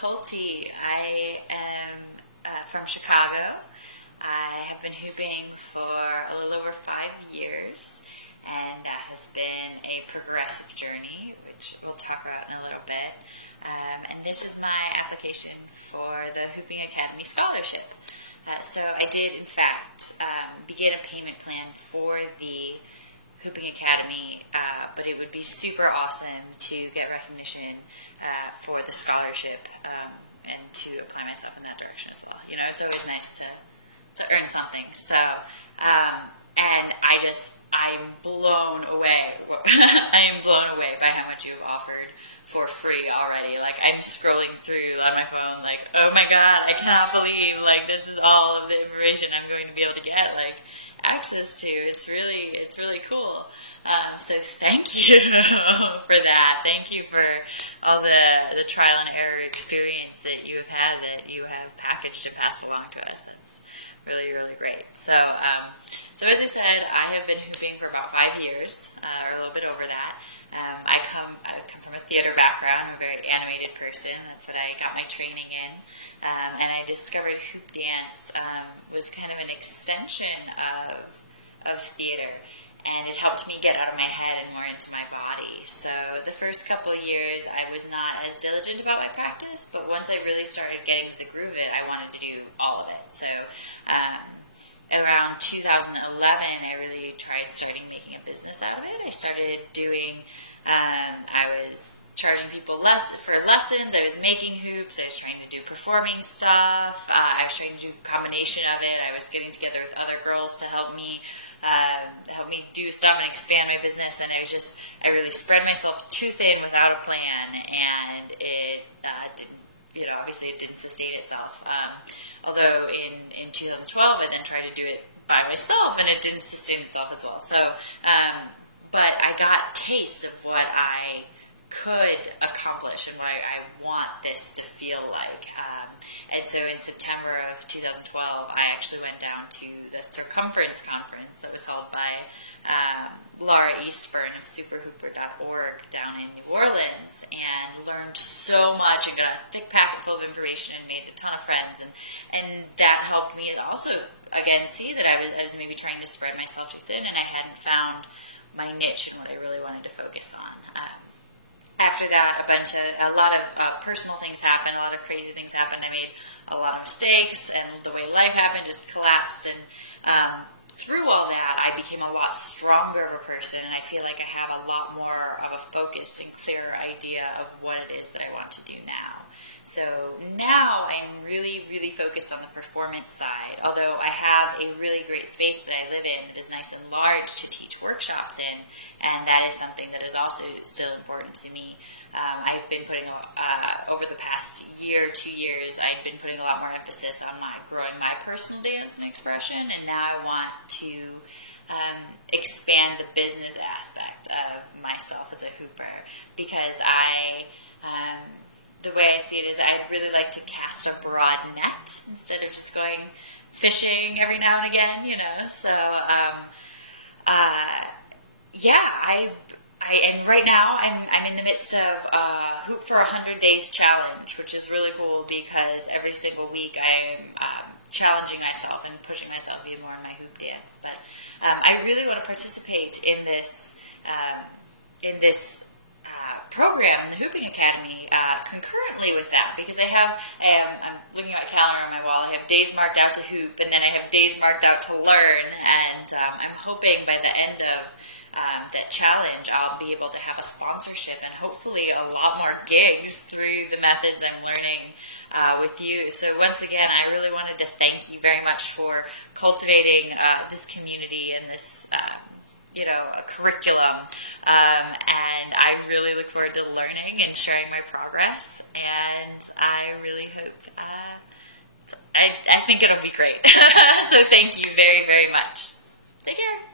Colty. I am from Chicago. I have been hooping for a little over 5 years, and that has been a progressive journey, which we'll talk about in a little bit. And this is my application for the Hooping Academy Scholarship. So I did, in fact, begin a payment plan for the Hooping Academy, but it would be super awesome to get recognition for the scholarship and to apply myself in that direction as well. You know, it's always nice to earn something. So, and I'm blown away. I am blown away by how much you offered for free already. Like, I'm scrolling through on my phone, like, oh my god, I cannot believe, like, this is all of the information I'm going to be able to get, like, access to. It's really cool. So thank you for that. Thank you for all the trial and error experience that you have had, that you have packaged and passed along to us. That's really, really great. So, so as I said, I have been hooping for about 5 years, or a little bit over that. I come from a theater background. I'm a very animated person. That's what I got my training in. And I discovered hoop dance was kind of an extension of theater. And it helped me get out of my head and more into my body. So the first couple of years, I was not as diligent about my practice, but once I really started getting to the groove of it, I wanted to do all of it. So around 2011, I really tried making a business out of it. I started doing, I was charging people for lessons, I was making hoops, I was trying to do performing stuff, I was trying to do a combination of it, I was getting together with other girls to help me do stuff and expand my business, and I really spread myself too thin without a plan, and it didn't, obviously it didn't sustain itself. Although in 2012 I then tried to do it by myself, and it didn't sustain itself as well. So, but I got tastes of what I could accomplish and what I want this to feel like. And so in September of 2012, I actually went down to the Circumference Conference that was held by Laura Eastburn of superhooper.org down in New Orleans, and learned so much and got a thick packet full of information and made a ton of friends. And that helped me also, again, see that I was maybe trying to spread myself too thin, and I hadn't found my niche and what I really wanted to focus on. After that, a lot of personal things happened, a lot of crazy things happened. I made a lot of mistakes, and the way life happened just collapsed. And through all that, I became a lot stronger of a person, and I feel like I have a lot more of a focused and clearer idea of what it is that I want to do now. So now I'm really, really focused on the performance side, although I have a really great space that I live in that is nice and large to teach workshops in, and that is something that is also still important to me. I've been putting, over the past year, 2 years, I've been putting a lot more emphasis on growing my personal dance and expression, and now I want to expand the business aspect of myself as a hooper, because the way I see it is I really like to cast a broad net instead of just going fishing every now and again, So, and right now I'm in the midst of Hoop for 100 Days Challenge, which is really cool because every single week I'm challenging myself and pushing myself even more in my hoop dance. But I really want to participate in this program, the Hooping Academy, concurrently with that, because I'm looking at my calendar on my wall, I have days marked out to hoop, and then I have days marked out to learn, and I'm hoping by the end of that challenge I'll be able to have a sponsorship and hopefully a lot more gigs through the methods I'm learning with you. So once again, I really wanted to thank you very much for cultivating this community and this a curriculum, and I really look forward to learning and sharing my progress, and I really hope, I think it'll be great. So thank you very, very much. Take care.